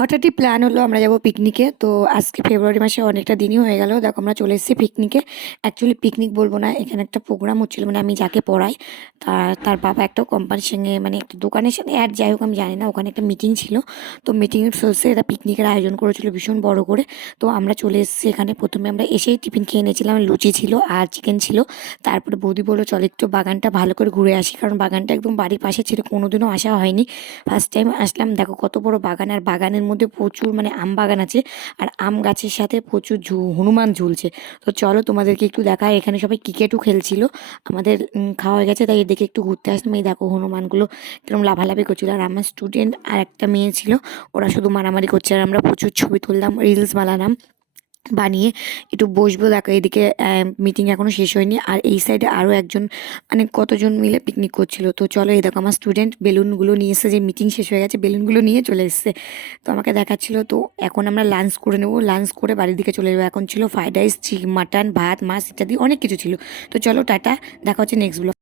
হঠাৎই প্ল্যান হলো আমরা যাব পিকনিকে। তো আজকে ফেব্রুয়ারি মাসে অনেকটা দিনই হয়ে গেল। দেখো আমরা চলে এসেছি পিকনিকে। অ্যাকচুয়ালি পিকনিক বলবো না, এখানে একটা প্রোগ্রাম হচ্ছিল। মানে আমি যাকে পড়াই তার বাবা একটা কোম্পানির সঙ্গে মানে একটা দোকানের সাথে অ্যাড, যাই হোক আমি জানি না, ওখানে একটা মিটিং ছিল। তো মিটিংয়ের সোর্সে এটা পিকনিকের আয়োজন করেছিল ভীষণ বড় করে। তো আমরা চলে এসেছি এখানে। প্রথমে আমরা এসেই টিফিন খেয়ে নিয়েছিলাম, লুচি ছিল আর চিকেন ছিল। তারপরে বৌদি বললো চল একটু বাগানটা ভালো করে ঘুরে আসি, কারণ বাগানটা একদম বাড়ির পাশে ছিল, কোনোদিনও আসা হয়নি। ফার্স্ট টাইম আসলাম। দেখো কত বড় বাগান, আর বাগানের মধ্যে প্রচুর মানে আম বাগান আছে, আর আম গাছের সাথে প্রচুর হনুমান ঝুলছে। তো চলো তোমাদেরকে একটু দেখায়। এখানে সবাই ক্রিকেটও খেলছিল। আমাদের খাওয়া হয়ে গেছে, তাই এদিকে একটু ঘুরতে আসলাম। এই দেখো হনুমানগুলো কিরকম লাফালাফি করছিল, আর আমার স্টুডেন্ট আর একটা মেয়ে ছিল, ওরা শুধু মারামারি করছে, আর আমরা প্রচুর ছবি তুললাম, রিলস বানালাম বানিয়ে একটু বসবো। দেখো এদিকে মিটিং এখনো শেষ হয়নি, আর এই সাইডে আরও একজন মানে কতজন মিলে পিকনিক করছিল। তো চলো, এই দেখো আমার স্টুডেন্ট বেলুনগুলো নিয়ে এসে, যে মিটিং শেষ হয়ে গেছে বেলুনগুলো নিয়ে চলে এসছে। তো আমাকে দেখাচ্ছিল। তো এখন আমরা লাঞ্চ করে নেবো, লাঞ্চ করে বাড়ির দিকে চলে যাবো। এখন ছিল ফ্রাইড রাইস, মাটন, ভাত, মাছ ইত্যাদি অনেক কিছু ছিল। তো চলো টাটা, দেখা হচ্ছে নেক্সট ব্লগ।